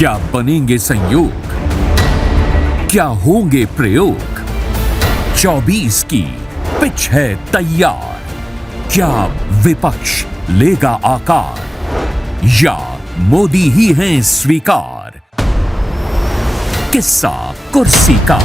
क्या बनेंगे संयोग, क्या होंगे प्रयोग? 24 की पिच है तैयार। क्या विपक्ष लेगा आकार या मोदी ही हैं स्वीकार? किस्सा कुर्सी का।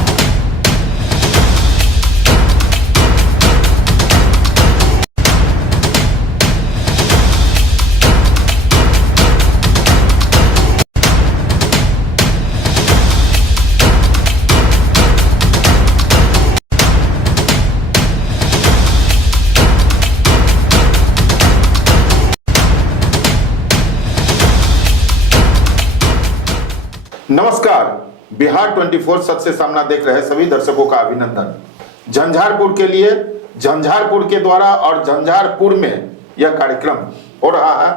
नमस्कार, बिहार 24 सच से सामना देख रहे सभी दर्शकों का अभिनंदन। झंझारपुर के लिए, झंझारपुर के द्वारा और झंझारपुर में यह कार्यक्रम हो रहा है।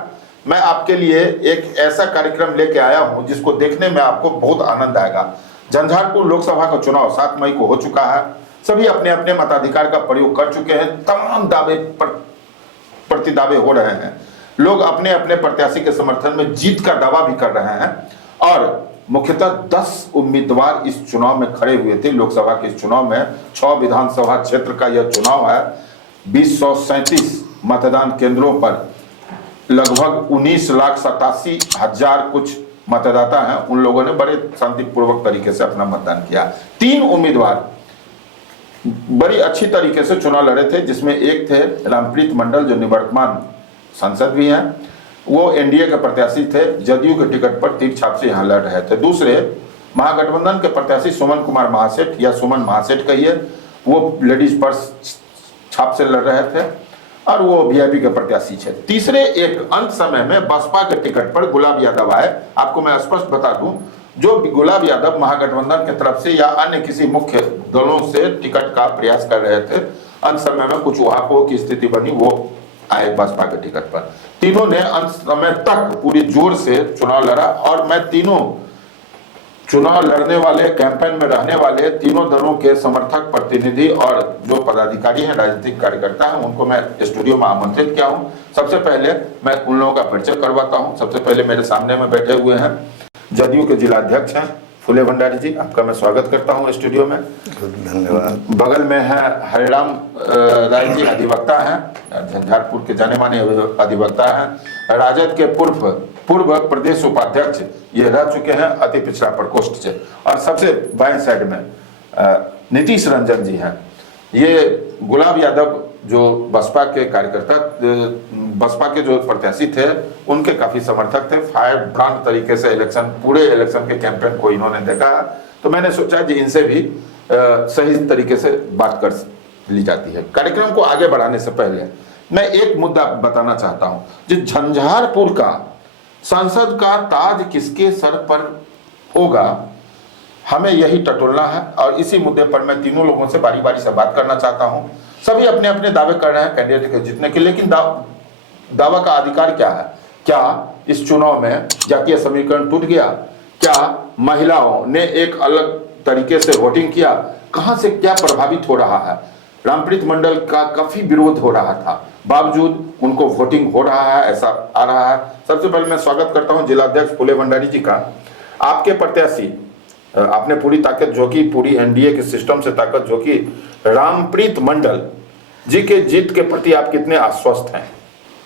मैं आपके लिए एक ऐसा कार्यक्रम लेके आया हूं जिसको देखने में आपको बहुत आनंद आएगा। झंझारपुर लोकसभा का चुनाव 7 मई को हो चुका है। सभी अपने अपने मताधिकार का प्रयोग कर चुके हैं। तमाम दावे प्रतिदावे हो रहे हैं। लोग अपने अपने प्रत्याशी के समर्थन में जीत का दावा भी कर रहे हैं और मुख्यतः 10 उम्मीदवार इस चुनाव में खड़े हुए थे। लोकसभा के इस चुनाव में 6 विधानसभा क्षेत्र का यह चुनाव है। 237 मतदान केंद्रों पर लगभग 19,87,000 कुछ मतदाता हैं। उन लोगों ने बड़े शांतिपूर्वक तरीके से अपना मतदान किया। 3 उम्मीदवार बड़ी अच्छी तरीके से चुनाव लड़े थे, जिसमें एक थे रामप्रीत मंडल जो निवर्तमान सांसद भी हैं। वो एनडीए के प्रत्याशी थे, जदयू के टिकट पर तीर छाप से यहाँ लड़ रहे थे। दूसरे महागठबंधन के प्रत्याशी सुमन कुमार महासेठ या सुमन महासेठ कहिए, वो लेडीज पर्स छाप से लड़ रहे थे और वो वीआईपी के प्रत्याशी थे। तीसरे एक अंत समय में बसपा के टिकट पर गुलाब यादव आए। आपको मैं स्पष्ट बता दूं, जो गुलाब यादव महागठबंधन की तरफ से या अन्य किसी मुख्य दलों से टिकट का प्रयास कर रहे थे, अंत समय में कुछ वहां की स्थिति बनी, वो आए बसपा के टिकट पर। तीनों ने अंत समय तक पूरी जोर से चुनाव लड़ा और मैं तीनों चुनाव लड़ने वाले, कैंपेन में रहने वाले तीनों दलों के समर्थक, प्रतिनिधि और जो पदाधिकारी हैं, राजनीतिक कार्यकर्ता हैं, उनको मैं स्टूडियो में आमंत्रित किया हूं। सबसे पहले मैं उन लोगों का परिचय करवाता हूं। सबसे पहले मेरे सामने में बैठे हुए हैं जदयू के जिलाध्यक्ष हैं फूले भंडारी जी, आपका मैं स्वागत करता हूं स्टूडियो में। धन्यवाद। बगल में है हरिराम राय जी, अधिवक्ता हैं, झंझारपुर के जाने माने अधिवक्ता हैं। राजद के पूर्व प्रदेश उपाध्यक्ष ये रह चुके हैं अति पिछड़ा प्रकोष्ठ से। और सबसे बाएं साइड में नीतीश रंजन जी हैं। ये गुलाब यादव जो बसपा के कार्यकर्ता, बसपा के जो प्रत्याशी थे, उनके काफी समर्थक थे। फायर ब्रांड तरीके से पूरे इलेक्शन के कैंपेन को इन्होंने देखा, तो मैंने सोचा कि इनसे भी सही तरीके से बात कर ली जाती है। कार्यक्रम को आगे बढ़ाने से पहले मैं एक मुद्दा बताना चाहता हूं, जो झंझारपुर का सांसद का ताज किसके सर पर होगा, हमें यही टटोलना है। और इसी मुद्दे पर मैं तीनों लोगों से बारी बारी से बात करना चाहता हूं। सभी अपने अपने दावे कर रहे हैं कैंडिडेट के जीतने के, लेकिन दावा का अधिकार क्या है? क्या इस चुनाव में जातीय समीकरण टूट गया? क्या महिलाओं ने एक अलग तरीके से वोटिंग किया? कहां से क्या प्रभावित हो रहा है? रामप्रीत मंडल का काफी विरोध हो रहा था, बावजूद उनको वोटिंग हो रहा है, ऐसा आ रहा है। सबसे पहले मैं स्वागत करता हूं जिलाध्यक्ष फूले भंडारी जी का। आपके प्रत्याशी, आपने पूरी ताकत झोंकी, पूरी एनडीए के सिस्टम से ताकत झोंकी, रामप्रीत मंडल जी के जीत के प्रति आप कितने आश्वस्त हैं?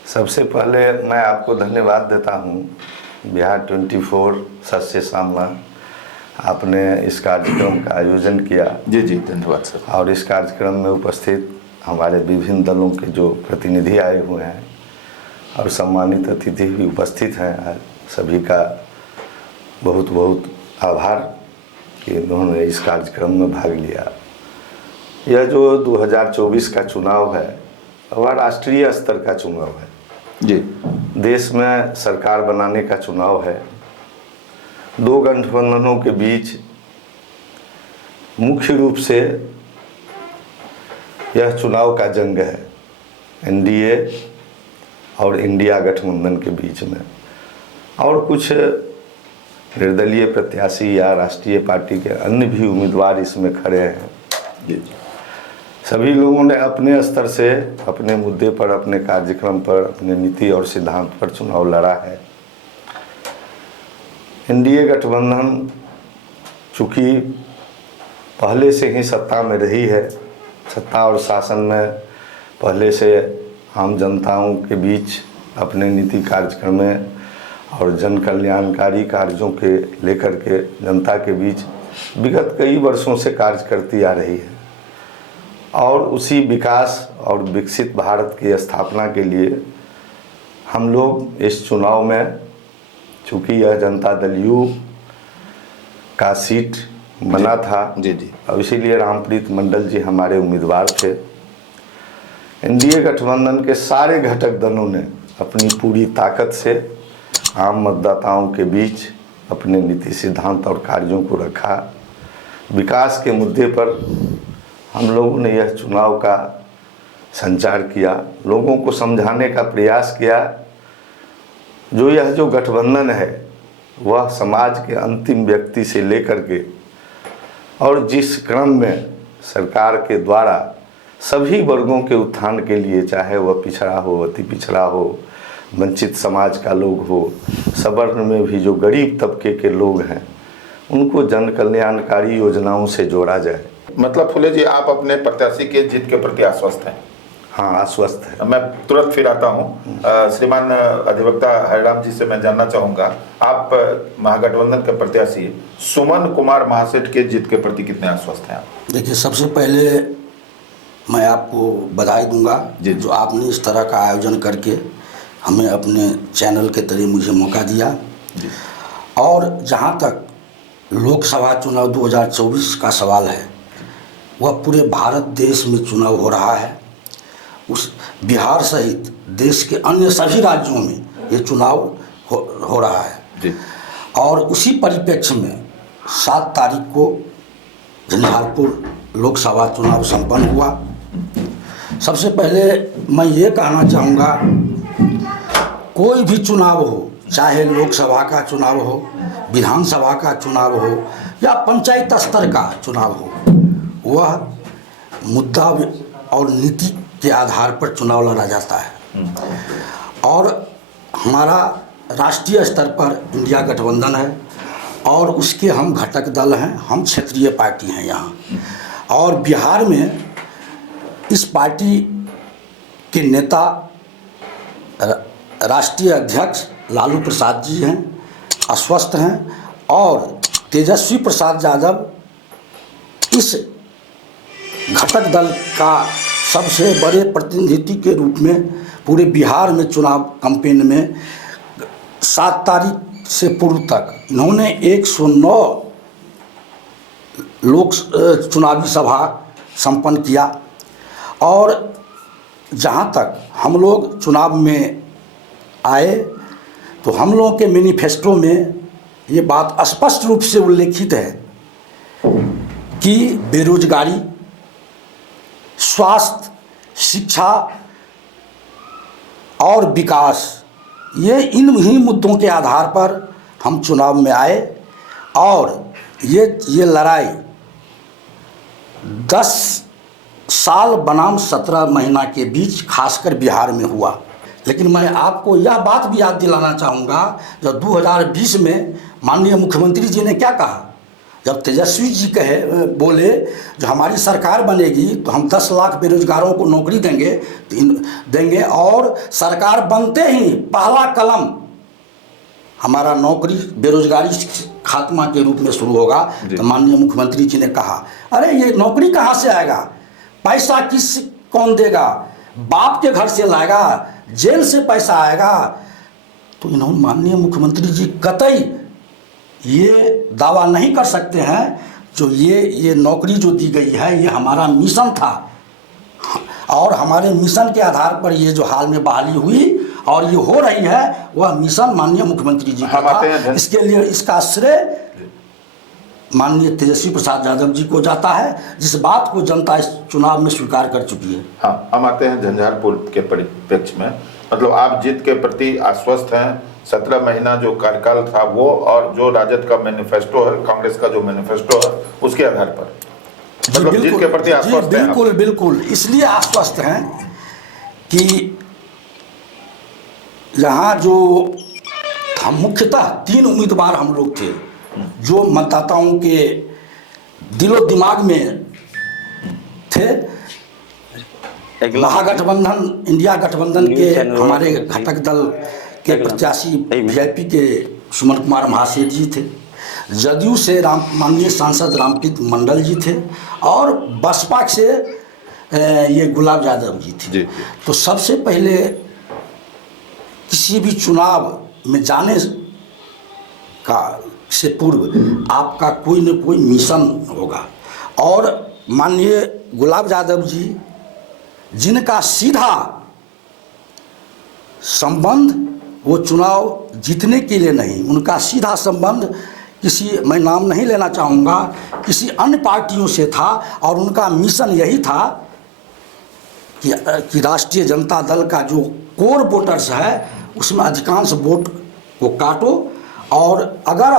सबसे पहले मैं आपको धन्यवाद देता हूं। बिहार 24 सच से सामना, आपने इस कार्यक्रम का आयोजन किया। जी जी, धन्यवाद सर। और इस कार्यक्रम में उपस्थित हमारे विभिन्न दलों के जो प्रतिनिधि आए हुए हैं और सम्मानित अतिथि भी उपस्थित हैं, सभी का बहुत बहुत आभार कि उन्होंने इस कार्यक्रम में भाग लिया। यह जो 2024 का चुनाव है वह राष्ट्रीय स्तर का चुनाव है जी। देश में सरकार बनाने का चुनाव है। 2 गठबंधनों के बीच मुख्य रूप से यह चुनाव का जंग है, एनडीए और इंडिया गठबंधन के बीच में। और कुछ निर्दलीय प्रत्याशी या राष्ट्रीय पार्टी के अन्य भी उम्मीदवार इसमें खड़े हैं। सभी लोगों ने अपने स्तर से अपने मुद्दे पर, अपने कार्यक्रम पर, अपने नीति और सिद्धांत पर चुनाव लड़ा है। एनडीए गठबंधन चूँकि पहले से ही सत्ता में रही है, सत्ता और शासन में पहले से आम जनताओं के बीच अपने नीति कार्यक्रम में और जन कल्याणकारी कार्यों के लेकर के जनता के बीच विगत कई वर्षों से कार्य करती आ रही है और उसी विकास और विकसित भारत की स्थापना के लिए हम लोग इस चुनाव में, चूँकि यह जनता दल यू का सीट बना था जी और इसीलिए रामप्रीत मंडल जी हमारे उम्मीदवार थे। एनडीए गठबंधन के सारे घटक दलों ने अपनी पूरी ताकत से आम मतदाताओं के बीच अपने नीति सिद्धांत और कार्यों को रखा। विकास के मुद्दे पर हम लोगों ने यह चुनाव का संचार किया, लोगों को समझाने का प्रयास किया यह जो गठबंधन है वह समाज के अंतिम व्यक्ति से लेकर के और जिस क्रम में सरकार के द्वारा सभी वर्गों के उत्थान के लिए, चाहे वह पिछड़ा हो, अति पिछड़ा हो, वंचित समाज का लोग हो, सवर्ण में भी जो गरीब तबके के लोग हैं उनको जन कल्याणकारी योजनाओं से जोड़ा जाए। मतलब फुले जी, आप अपने प्रत्याशी के जीत के प्रति आश्वस्त हैं? हाँ, आश्वस्त है। मैं तुरंत फिर आता हूँ। श्रीमान अधिवक्ता हरिराम जी से मैं जानना चाहूँगा, आप महागठबंधन के प्रत्याशी सुमन कुमार महासेठ के जीत के प्रति कितने आश्वस्त हैं आप? देखिए, सबसे पहले मैं आपको बधाई दूंगा जो आपने इस तरह का आयोजन करके हमें अपने चैनल के जरिए मुझे मौका दिया। और जहाँ तक लोकसभा चुनाव 2024 का सवाल है, वह पूरे भारत देश में चुनाव हो रहा है। उस बिहार सहित देश के अन्य सभी राज्यों में ये चुनाव हो रहा है जी। और उसी परिप्रेक्ष्य में 7 तारीख को झंझारपुर लोकसभा चुनाव संपन्न हुआ। सबसे पहले मैं ये कहना चाहूँगा, कोई भी चुनाव हो, चाहे लोकसभा का चुनाव हो, विधानसभा का चुनाव हो या पंचायत स्तर का चुनाव हो, वह मुद्दा और नीति के आधार पर चुनाव लड़ा जाता है। और हमारा राष्ट्रीय स्तर पर इंडिया गठबंधन है और उसके हम घटक दल हैं, हम क्षेत्रीय पार्टी हैं यहाँ। और बिहार में इस पार्टी के नेता राष्ट्रीय अध्यक्ष लालू प्रसाद जी हैं, आश्वस्त हैं और तेजस्वी प्रसाद यादव इस घटक दल का सबसे बड़े प्रतिनिधि के रूप में पूरे बिहार में चुनाव कैंपेन में 7 तारीख से पूर्व तक इन्होंने 109 लोक चुनावी सभा संपन्न किया। और जहाँ तक हम लोग चुनाव में आए तो हम लोगों के मैनिफेस्टो में ये बात स्पष्ट रूप से उल्लेखित है कि बेरोजगारी, स्वास्थ्य, शिक्षा और विकास, ये इन ही मुद्दों के आधार पर हम चुनाव में आए। और ये लड़ाई 10 साल बनाम 17 महीना के बीच खासकर बिहार में हुआ। लेकिन मैं आपको यह बात भी याद दिलाना चाहूँगा, जब 2020 में माननीय मुख्यमंत्री जी ने क्या कहा, जब तेजस्वी जी बोले जो हमारी सरकार बनेगी तो हम 10 लाख बेरोजगारों को नौकरी देंगे और सरकार बनते ही पहला कलम हमारा नौकरी बेरोजगारी खात्मा के रूप में शुरू होगा। तो माननीय मुख्यमंत्री जी ने कहा, अरे ये नौकरी कहाँ से आएगा, पैसा कौन देगा, बाप के घर से लाएगा, जेल से पैसा आएगा। तो इन्होंने माननीय मुख्यमंत्री जी कतई ये दावा नहीं कर सकते हैं जो ये नौकरी जो दी गई है ये हमारा मिशन था और हमारे मिशन के आधार पर ये जो हाल में बहाली हुई और ये हो रही है वह मिशन माननीय मुख्यमंत्री जी का था। इसके लिए इसका श्रेय माननीय तेजस्वी प्रसाद यादव जी को जाता है, जिस बात को जनता इस चुनाव में स्वीकार कर चुकी है। हाँ, हम आते हैं झंझारपुर के परिप्रेक्ष्य में। मतलब आप जीत के प्रति आश्वस्त हैं। 17 महीना जो कार्यकाल था वो और जो राजद का मैनिफेस्टो है, कांग्रेस का जो मैनिफेस्टो है, उसके आधार पर मतलब जीत के प्रति आश्वस्त हैं? बिल्कुल बिल्कुल, इसलिए आश्वस्त हैं कि यहाँ जो हम मुख्यतः 3 उम्मीदवार हम लोग थे जो मतदाताओं के दिलो दिमाग में थे। महागठबंधन, इंडिया गठबंधन के हमारे घटक दल के प्रत्याशी वीआईपी के सुमन कुमार महासेठ जी थे। जदयू से माननीय सांसद रामप्रीत मंडल जी थे और बसपा से ये गुलाब यादव जी थे। तो सबसे पहले किसी भी चुनाव में जाने का से पूर्व आपका कोई न कोई मिशन होगा और माननीय गुलाब यादव जी जिनका सीधा संबंध वो चुनाव जीतने के लिए नहीं, उनका सीधा संबंध किसी, मैं नाम नहीं लेना चाहूँगा, किसी अन्य पार्टियों से था और उनका मिशन यही था कि राष्ट्रीय जनता दल का जो कोर वोटर्स है उसमें अधिकांश वोट को काटो और अगर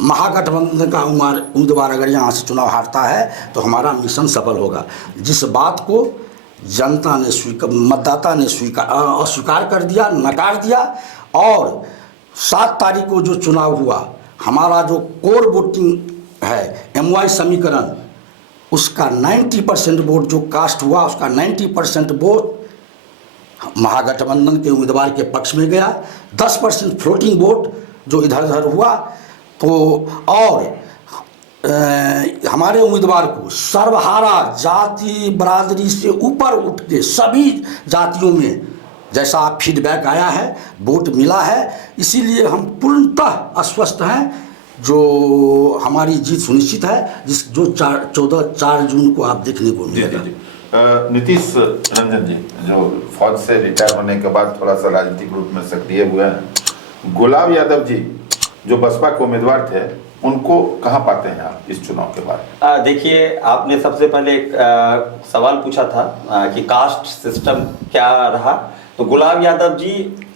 महागठबंधन का उम्मीदवार अगर यहाँ से चुनाव हारता है तो हमारा मिशन सफल होगा। जिस बात को जनता ने मतदाता ने अस्वीकार कर दिया, नकार दिया और 7 तारीख को जो चुनाव हुआ, हमारा जो कोर वोटिंग है MY समीकरण, उसका 90% वोट जो कास्ट हुआ उसका 90% वोट महागठबंधन के उम्मीदवार के पक्ष में गया। 10% फ्लोटिंग वोट जो इधर उधर हुआ तो और हमारे उम्मीदवार को सर्वहारा जाति बरादरी से ऊपर उठ के सभी जातियों में जैसा फीडबैक आया है वोट मिला है, इसीलिए हम पूर्णतः आश्वस्त हैं जो हमारी जीत सुनिश्चित है, जो 4 जून को आप देखने को मिलेगा। नीतीश रंजन जी जो फौज से रिटायर होने के बाद थोड़ा सा राजनीतिक रूप में सक्रिय हुए हैं, गुलाब यादव जी जो बसपा के उम्मीदवार थे उनको कहाँ पाते हैं आप इस चुनाव के बाद? देखिए, आपने सबसे पहले एक सवाल पूछा था कि कास्ट सिस्टम क्या रहा, तो गुलाब यादव जी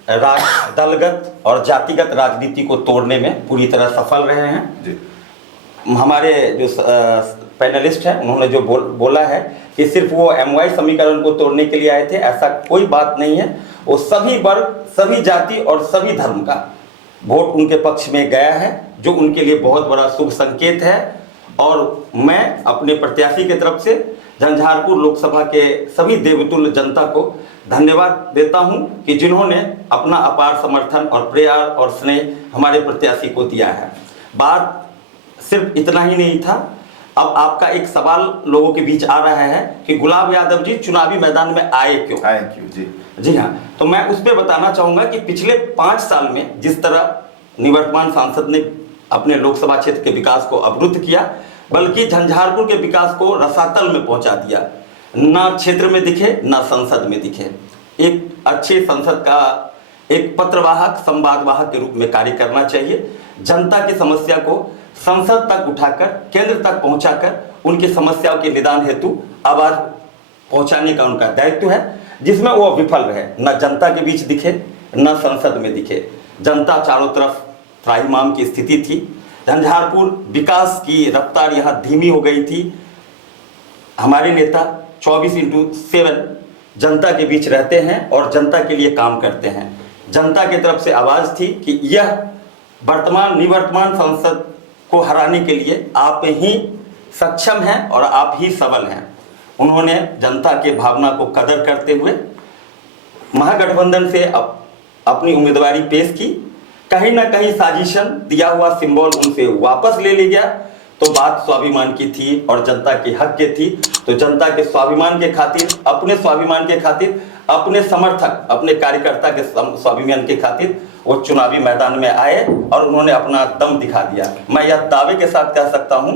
दलगत और जातिगत राजनीति को तोड़ने में पूरी तरह सफल रहे हैं जी। हमारे जो पैनलिस्ट हैं उन्होंने जो बोला है कि सिर्फ वो MY समीकरण को तोड़ने के लिए आए थे, ऐसा कोई बात नहीं है। वो सभी वर्ग, सभी जाति और सभी धर्म का वोट उनके पक्ष में गया है, जो उनके लिए बहुत बड़ा शुभ संकेत है। और मैं अपने प्रत्याशी की तरफ से झंझारपुर लोकसभा के सभी देवतुल्य जनता को धन्यवाद देता हूं कि जिन्होंने अपना अपार समर्थन और प्यार और स्नेह हमारे प्रत्याशी को दिया है। बात सिर्फ इतना ही नहीं था, अब आपका एक सवाल लोगों के बीच आ रहा है कि गुलाब यादव जी चुनावी मैदान में आए क्यों जी हाँ, तो मैं उस पर बताना चाहूंगा कि पिछले 5 साल में जिस तरह निवर्तमान सांसद ने अपने लोकसभा क्षेत्र के विकास को अवरुद्ध किया, बल्कि झंझारपुर के विकास को रसातल में पहुंचा दिया, ना क्षेत्र में दिखे ना संसद में दिखे। एक अच्छे संसद का एक पत्रवाहक, संवादवाहक के रूप में कार्य करना चाहिए। जनता की समस्या को संसद तक उठाकर, केंद्र तक पहुंचाकर उनकी समस्याओं के निदान हेतु आवाज पहुंचाने का उनका दायित्व है, जिसमें वो विफल रहे, न जनता के बीच दिखे न संसद में दिखे। जनता चारों तरफ त्राहिमाम की स्थिति थी। झंझारपुर विकास की रफ्तार यहाँ धीमी हो गई थी। हमारे नेता 24/7 जनता के बीच रहते हैं और जनता के लिए काम करते हैं। जनता की तरफ से आवाज थी कि यह निवर्तमान संसद को हराने के लिए आप ही सक्षम हैं और आप ही सबल हैं। उन्होंने जनता के भावना को कदर करते हुए महागठबंधन से अपनी उम्मीदवारी पेश की। कहीं ना कहीं साजिशन, दिया हुआ सिंबल उनसे वापस ले लिया गया, तो बात स्वाभिमान की थी और जनता के हक की थी। तो जनता के स्वाभिमान के खातिर, अपने स्वाभिमान के खातिर, अपने समर्थक, अपने कार्यकर्ता के स्वाभिमान के खातिर वो चुनावी मैदान में आए और उन्होंने अपना दम दिखा दिया। मैं यह दावे के साथ कह सकता हूं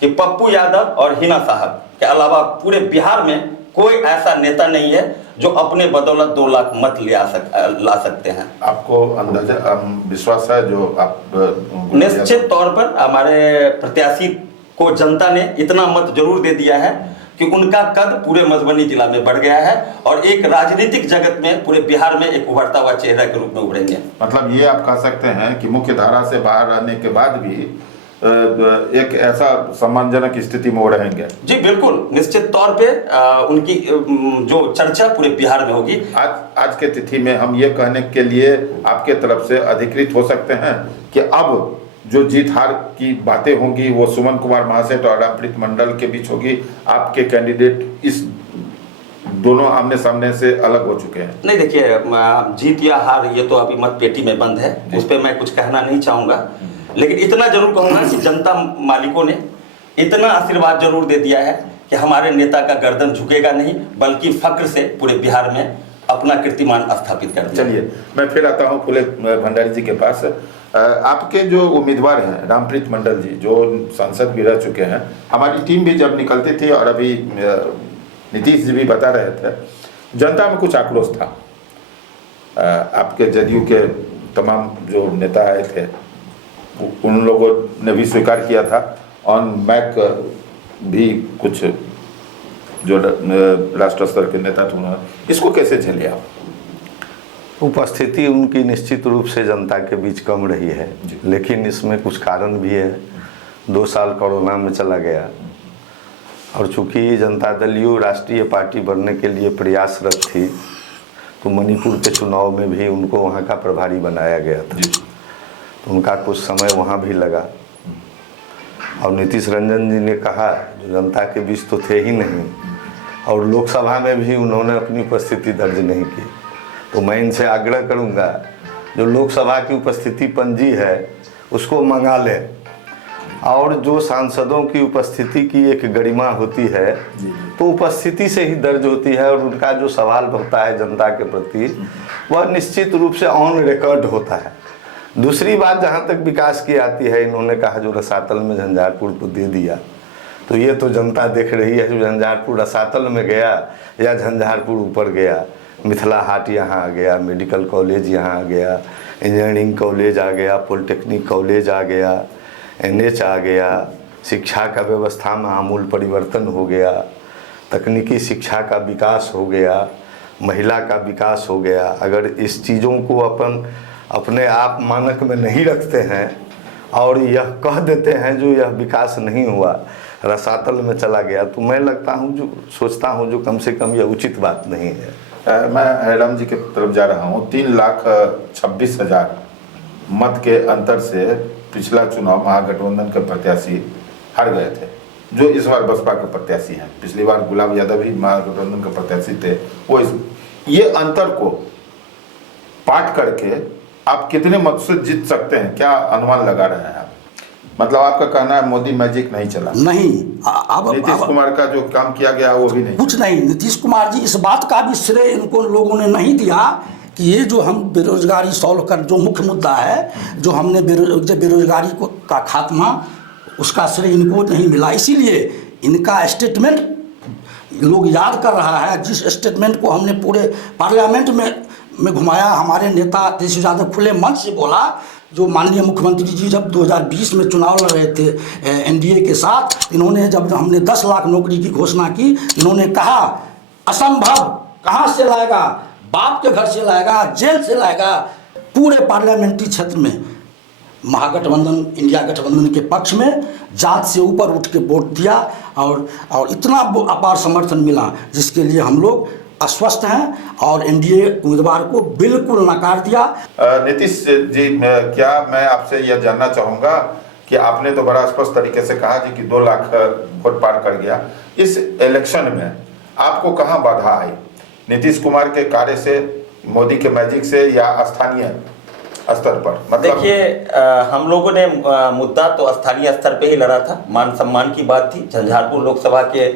कि पप्पू यादव और हिना साहब के अलावा पूरे बिहार में कोई ऐसा नेता नहीं है जो अपने बदौलत 2 लाख मत ला सकते हैं। आपको अंदाजा विश्वास है जो आप? निश्चित तौर पर हमारे प्रत्याशी को जनता ने इतना मत जरूर दे दिया है कि उनका कद पूरे मधुबनी जिला में बढ़ गया है और एक राजनीतिक जगत में पूरे बिहार में एक उभरता हुआ चेहरा के रूप में उभरेंगे। मतलब ये आप कह सकते हैं कि मुख्य धारा से बाहर रहने के बाद भी एक ऐसा सम्मानजनक स्थिति में वो रहेंगे। जी बिल्कुल, निश्चित तौर पे उनकी जो चर्चा पूरे बिहार में होगी। आज के तिथि में हम ये कहने के लिए आपके तरफ से अधिकृत हो सकते हैं कि अब जो जीत हार की बातें होंगी वो सुमन कुमार महासेठ और रामप्रीत मंडल के बीच होगी। आपके कैंडिडेट इस दोनों आमने सामने से अलग हो चुके हैं। नहीं देखिए, जीत या हार ये तो अभी मत पेटी में बंद है, उस पर मैं कुछ कहना नहीं चाहूँगा, लेकिन इतना जरूर कहूँगा कि जनता मालिकों ने इतना आशीर्वाद जरूर दे दिया है कि हमारे नेता का गर्दन झुकेगा नहीं, बल्कि फक्र से पूरे बिहार में अपना कीर्तिमान स्थापित कर दिया। चलिए, मैं फिर आता हूँ फूले भंडारी जी के पास। आपके जो उम्मीदवार हैं रामप्रीत मंडल जी, जो सांसद भी रह चुके हैं, हमारी टीम भी जब निकलती थी और अभी नीतीश जी भी बता रहे थे, जनता में कुछ आक्रोश था। आपके जदयू के तमाम जो नेता आए थे उन लोगों ने भी स्वीकार किया था, ऑन मैक भी कुछ जो राष्ट्र स्तर के नेता थे उन्होंने, इसको कैसे झेले आप? उपस्थिति उनकी निश्चित रूप से जनता के बीच कम रही है, लेकिन इसमें कुछ कारण भी है। 2 साल कोरोना में चला गया और चूंकि जनता दल यू राष्ट्रीय पार्टी बनने के लिए प्रयासरत थी, तो मणिपुर के चुनाव में भी उनको वहाँ का प्रभारी बनाया गया था, तो उनका कुछ समय वहाँ भी लगा। और नीतीश रंजन जी ने कहा, जो जनता के बीच तो थे ही नहीं, और लोकसभा में भी उन्होंने अपनी उपस्थिति दर्ज नहीं की। तो मैं इनसे आग्रह करूंगा, जो लोकसभा की उपस्थिति पंजी है उसको मंगा लें, और जो सांसदों की उपस्थिति की एक गरिमा होती है तो उपस्थिति से ही दर्ज होती है, और उनका जो सवाल होता है जनता के प्रति वह निश्चित रूप से ऑन रिकॉर्ड होता है। दूसरी बात, जहाँ तक विकास की आती है, इन्होंने कहा जो रसातल में झंझारपुर को दे दिया, तो ये तो जनता देख रही है, जो झंझारपुर रसातल में गया या झंझारपुर ऊपर गया, मिथिला हाट यहाँ आ गया, मेडिकल कॉलेज यहाँ आ गया, इंजीनियरिंग कॉलेज आ गया, पॉलिटेक्निक कॉलेज आ गया, NH आ गया, शिक्षा का व्यवस्था में आमूल परिवर्तन हो गया, तकनीकी शिक्षा का विकास हो गया, महिला का विकास हो गया। अगर इस चीज़ों को अपने आप मानक में नहीं रखते हैं और यह कह देते हैं जो यह विकास नहीं हुआ, रसातल में चला गया, तो मैं सोचता हूँ जो कम से कम यह उचित बात नहीं है। मैं हरिराम जी की तरफ जा रहा हूँ। 3,26,000 मत के अंतर से पिछला चुनाव महागठबंधन के प्रत्याशी हार गए थे, जो इस बार बसपा के प्रत्याशी हैं। पिछली बार गुलाब यादव ही महागठबंधन के प्रत्याशी थे। ये अंतर को पाट करके आप कितने मत से जीत सकते हैं, क्या अनुमान लगा रहे हैं आप? मतलब आपका कहना है मोदी मैजिक नहीं चला? नहीं, नीतीश कुमार का जो काम किया गया वो भी नहीं, कुछ नहीं। नीतीश कुमार जी, इस बात का भी श्रेय इनको लोगों ने नहीं दिया कि ये जो हम बेरोजगारी सॉल्व कर, जो मुख्य मुद्दा है, जो हमने बेरोजगारी को का खात्मा, उसका श्रेय इनको नहीं मिला। इसीलिए इनका स्टेटमेंट लोग याद कर रहा है, जिस स्टेटमेंट को हमने पूरे पार्लियामेंट में घुमाया। हमारे नेता तेजस्वी यादव खुले मंच से बोला, जो माननीय मुख्यमंत्री जी जब 2020 में चुनाव लड़ रहे थे NDA के साथ, इन्होंने जब हमने 10 लाख नौकरी की घोषणा की, इन्होंने कहा असंभव, कहाँ से लाएगा, बाप के घर से लाएगा, जेल से लाएगा। पूरे पार्लियामेंट्री क्षेत्र में महागठबंधन, इंडिया गठबंधन के पक्ष में जात से ऊपर उठ के वोट दिया, और इतना अपार समर्थन मिला, जिसके लिए हम लोग अस्वस्थ हैं और NDA उम्मीदवार को बिल्कुल नकार दिया। नीतीश जी, क्या मैं आपसे यह जानना चाहूँगा कि आपने तो बड़ा स्पष्ट तरीके से कहा जी कि 2 लाख वोट पार कर गया। इस इलेक्शन में आपको कहाँ बाधा आई? नीतीश कुमार के कार्य से, मोदी के मैजिक से, या स्थानीय स्तर पर? मतलब देखिए, हम लोगों ने मुद्दा तो स्थानीय स्तर पे ही लड़ा था। मान सम्मान की बात थी। झंझारपुर लोकसभा के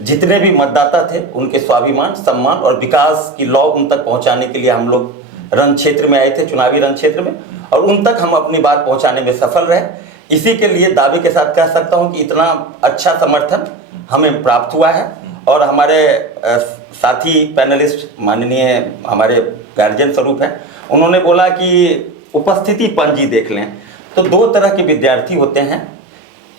जितने भी मतदाता थे, उनके स्वाभिमान, सम्मान और विकास की लौ उन तक पहुंचाने के लिए हम लोग रण क्षेत्र में आए थे, चुनावी रण क्षेत्र में, और उन तक हम अपनी बात पहुंचाने में सफल रहे। इसी के लिए दावे के साथ कह सकता हूं कि इतना अच्छा समर्थन हमें प्राप्त हुआ है। और हमारे साथी पैनलिस्ट, माननीय हमारे गार्जियन स्वरूप हैं, उन्होंने बोला कि उपस्थिति पंजी देख लें। तो 2 तरह के विद्यार्थी होते हैं,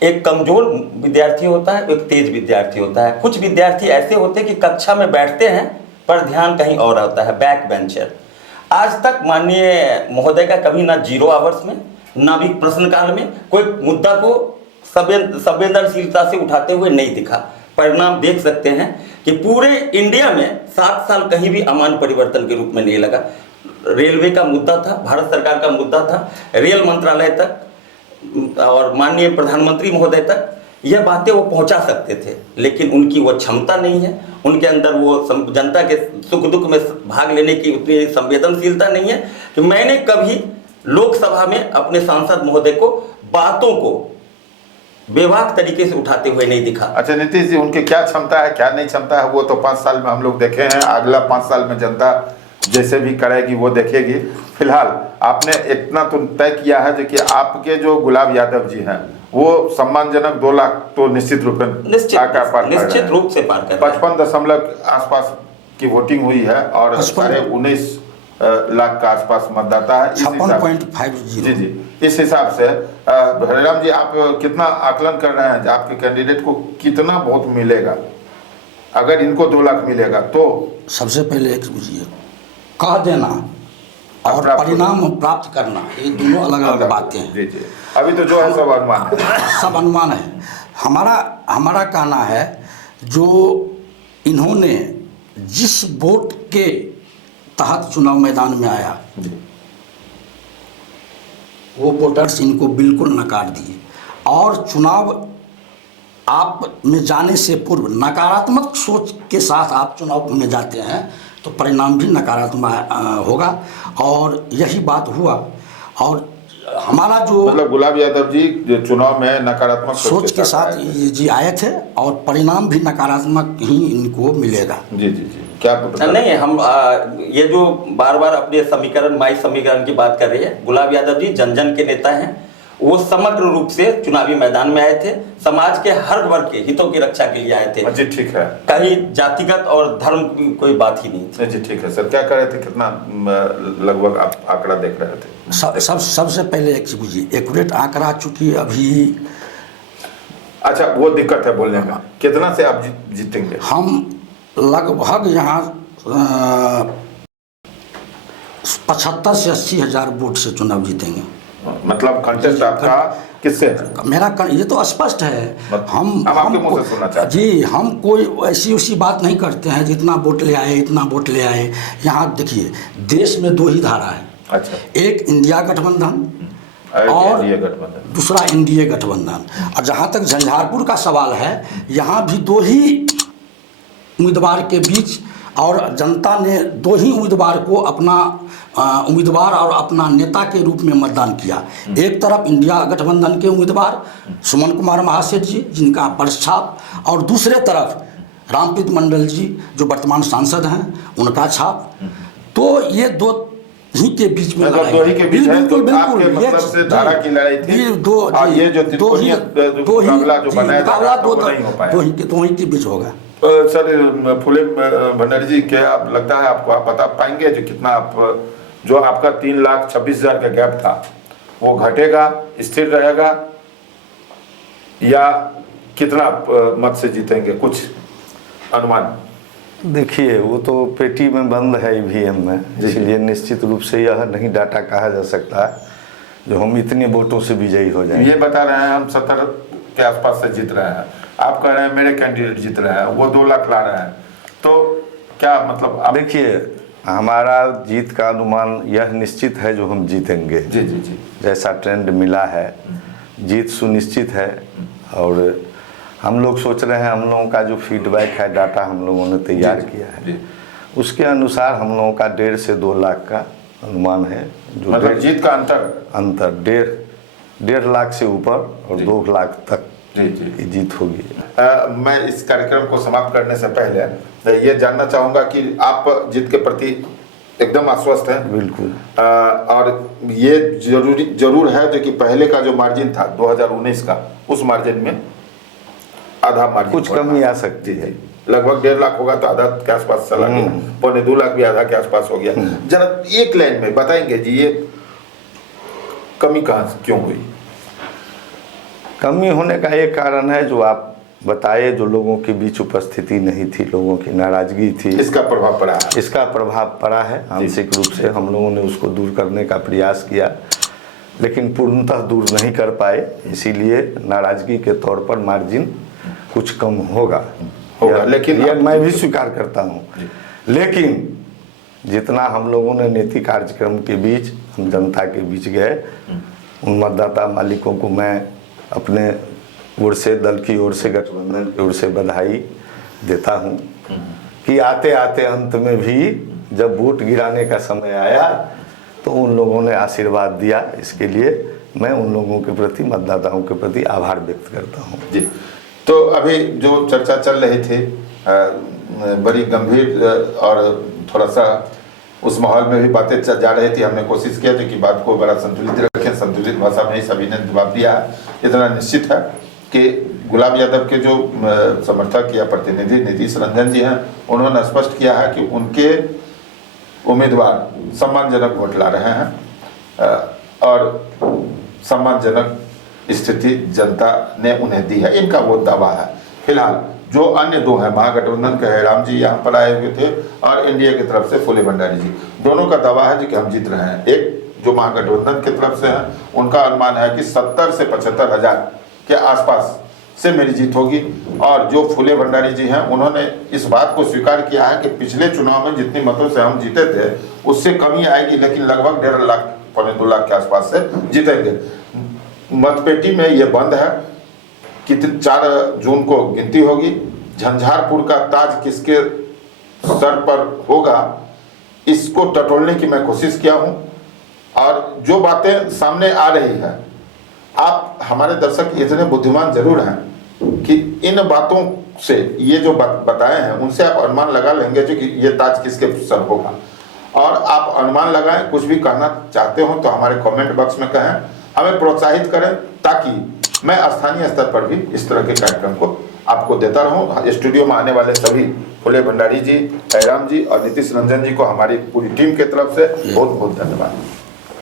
एक कमजोर विद्यार्थी होता है, एक तेज विद्यार्थी होता है। कुछ विद्यार्थी ऐसे होते हैं कि कक्षा में बैठते हैं पर ध्यान कहीं और होता है, बैक बेंचर। आज तक माननीय महोदय का कभी ना 0 आवर्स में, ना भी प्रश्नकाल में कोई मुद्दा को संवेदनशीलता से उठाते हुए नहीं दिखा। परिणाम देख सकते हैं कि पूरे इंडिया में 7 साल कहीं भी अमान परिवर्तन के रूप में नहीं लगा। रेलवे का मुद्दा था, भारत सरकार का मुद्दा था, रेल मंत्रालय तक और माननीय प्रधानमंत्री महोदय तक यह बातें वो पहुंचा सकते थे, लेकिन उनकी वो क्षमता नहीं है, उनके अंदर वो जनता के सुख दुख में भाग लेने की उतनी संवेदनशीलता नहीं है कि मैंने कभी लोकसभा में अपने सांसद महोदय को बातों को बेबाक तरीके से उठाते हुए नहीं दिखा। अच्छा नीतीश जी, उनकी क्या क्षमता है क्या नहीं क्षमता है वो तो 5 साल में हम लोग देखे हैं, अगला 5 साल में जनता जैसे भी करेगी वो देखेगी। फिलहाल आपने इतना तो तय किया है कि आपके जो गुलाब यादव जी हैं वो सम्मानजनक 2 लाख तो निश्चित रूप में निश्चित रूप से पार कर 55 आसपास की वोटिंग हुई है और 19.5 लाख का आसपास मतदाता है। 56.50। जी जी, इस हिसाब से हरिराम जी आप कितना आकलन कर रहे हैं आपके कैंडिडेट को कितना वोट मिलेगा? अगर इनको 2 लाख मिलेगा तो सबसे पहले एक बुझिए, कह देना और परिणाम प्राप्त करना, ये दोनों अलग अलग बातें हैं। जी जी, अभी तो जो है सब अनुमान है, सब अनुमान है। हमारा कहना है जो इन्होंने जिस वोट के तहत चुनाव मैदान में आया वो वोटर्स इनको बिल्कुल नकार दिए, और चुनाव आप में जाने से पूर्व नकारात्मक सोच के साथ आप चुनाव में जाते हैं तो परिणाम भी नकारात्मक होगा, और यही बात हुआ। और हमारा जो मतलब गुलाब यादव जी जो चुनाव में नकारात्मक सोच के साथ जी आए थे और परिणाम भी नकारात्मक ही इनको मिलेगा। जी जी जी, क्या नहीं, हम ये जो बार बार अपने समीकरण माई समीकरण की बात कर रही है, गुलाब यादव जी जन जन के नेता हैं, वो समग्र रूप से चुनावी मैदान में आए थे, समाज के हर वर्ग के हितों की रक्षा के लिए आए थे। जी ठीक है, कहीं जातिगत और धर्म की कोई बात ही नहीं थी। जी ठीक है सर, क्या कर रहे थे, कितना लगभग आप आंकड़ा देख रहे थे? सबसे पहले एक चीज बुझिए, एक्यूरेट आंकड़ा चूंकि अभी अच्छा वो दिक्कत है बोलने में, कितना से आप जीतेंगे? हम लगभग यहाँ 75 से 80 हजार वोट से चुनाव जीतेंगे। मतलब कंटेस्ट आपका किससे है? मेरा ये तो स्पष्ट है। हम आपके मुंह से सुनना चाहते हैं। जी, हम कोई ऐसी बात नहीं करते हैं जितना वोट ले आए इतना वोट ले आए। यहाँ देखिए, देश में 2 ही धारा है। अच्छा, एक इंडिया गठबंधन और दूसरा एनडीए गठबंधन। और जहाँ तक झंझारपुर का सवाल है, यहाँ भी 2 ही उम्मीदवार के बीच, और जनता ने 2 ही उम्मीदवार को अपना उम्मीदवार और अपना नेता के रूप में मतदान किया। एक तरफ इंडिया गठबंधन के उम्मीदवार सुमन कुमार महासेठ जी जिनका परछाप, और दूसरे तरफ रामप्रीत मंडल जी जो वर्तमान सांसद हैं उनका छाप। तो ये 2 ही के बीच में मतलब 2 ही के बीच है, तो आपके मतलब से धारा की लड़ाई थी। और ये जो मुकाबला जो बनाया जा रहा था वो नहीं हो पाया, 2 ही के बीच होगा। सर फूले भंडारी जी, क्या आप लगता है आपको, आप बता पाएंगे जो कितना आप जो आपका 3,26,000 का गैप था वो घटेगा, स्थिर रहेगा, या कितना मत से जीतेंगे, कुछ अनुमान? देखिए, वो तो पेटी में बंद है ईवीएम में, इसलिए निश्चित रूप से यह नहीं डाटा कहा जा सकता है जो हम इतने वोटों से विजयी हो जाएंगे। ये बता रहे हैं हम 70 के आसपास से जीत रहे हैं, आप कह रहे हैं मेरे कैंडिडेट जीत रहे हैं, वो 2 लाख ला रहे हैं, तो क्या मतलब आप? देखिए, हमारा जीत का अनुमान यह निश्चित है जो हम जीतेंगे। जी जी जी, जैसा ट्रेंड मिला है, जीत सुनिश्चित है। और हम लोग सोच रहे हैं, हम लोगों का जो फीडबैक है, डाटा हम लोगों ने तैयार किया है, उसके अनुसार हम लोगों का 1.5 से 2 लाख का अनुमान है। जो मतलब जीत का अंतर 1.5 लाख से ऊपर और 2 लाख तक की जीत होगी। मैं इस कार्यक्रम को समाप्त करने से पहले ये जानना चाहूंगा कि आप जीत के प्रति एकदम आश्वस्त हैं? बिल्कुल। और ये जरूर है जो कि पहले का जो मार्जिन था 2019 का, उस मार्जिन में आधा मार्जिन कुछ कमी आ सकती है, लगभग 1.5 लाख होगा तो आधा के आसपास चला गया, 1.25 लाख भी आधा के आसपास हो गया। जरा एक लाइन में बताएंगे जी ये कमी कहाँ क्यों हुई? कमी होने का एक कारण है जो आप बताए, जो लोगों के बीच उपस्थिति नहीं थी, लोगों की नाराजगी थी, इसका प्रभाव पड़ा है। इसका प्रभाव पड़ा है आंशिक रूप से। हम लोगों ने उसको दूर करने का प्रयास किया। लेकिन पूर्णतः दूर नहीं कर पाए, इसीलिए नाराजगी के तौर पर मार्जिन कुछ कम होगा, लेकिन यह मैं भी स्वीकार करता हूँ। लेकिन जितना हम लोगों ने नीति कार्यक्रम के बीच हम जनता के बीच गए, उन मतदाता मालिकों को मैं अपने ओर से, दल की ओर से, गठबंधन की ओर से बधाई देता हूँ कि आते आते अंत में भी जब वोट गिराने का समय आया तो उन लोगों ने आशीर्वाद दिया। इसके लिए मैं उन लोगों के प्रति, मतदाताओं के प्रति आभार व्यक्त करता हूँ। जी, तो अभी जो चर्चा चल रही थी बड़ी गंभीर और थोड़ा सा उस माहौल में भी बातें जा रही थी, हमने कोशिश किया थी कि बात को बड़ा संतुलित रखें, संतुलित भाषा में ही सभी ने जवाब दिया है। इतना निश्चित है कि गुलाब यादव के जो समर्थक या प्रतिनिधि नीतीश रंजन जी हैं, उन्होंने स्पष्ट किया है कि उनके उम्मीदवार सम्मानजनक वोट ला रहे हैं और सम्मानजनक स्थिति जनता ने उन्हें दी है, इनका वो दावा है। फिलहाल जो अन्य दो हैं, महागठबंधन के हैराम जी यहाँ पर आए हुए थे और एनडीए की तरफ से फूले भंडारी जी, दोनों का दावा है कि हम जीत रहे हैं। एक जो महागठबंधन की तरफ से है, उनका अनुमान है कि 70 से 75 हजार के आसपास से मेरी जीत होगी, और जो फूले भंडारी जी हैं उन्होंने इस बात को स्वीकार किया है कि पिछले चुनाव में जितनी मतों से हम जीते थे उससे कमी आएगी, लेकिन लगभग 1.5 लाख, 2.25 लाख के आसपास से जीतेंगे। मतपेटी में ये बंद है कि 4 जून को गिनती होगी। झंझारपुर का ताज किसके सर पर होगा, इसको टटोलने की मैं कोशिश किया हूं, और जो बातें सामने आ रही है, आप हमारे दर्शक इतने बुद्धिमान जरूर हैं कि इन बातों से, ये जो बताए हैं उनसे आप अनुमान लगा लेंगे कि ये ताज किसके सर होगा। और आप अनुमान लगाएं, कुछ भी कहना चाहते हो तो हमारे कमेंट बॉक्स में कहें, हमें प्रोत्साहित करें ताकि मैं स्थानीय स्तर पर भी इस तरह के कार्यक्रम को आपको देता रहूं। स्टूडियो में आने वाले सभी फूले भंडारी जी, हैराम जी और नीतीश रंजन जी को हमारी पूरी टीम की तरफ से बहुत बहुत धन्यवाद।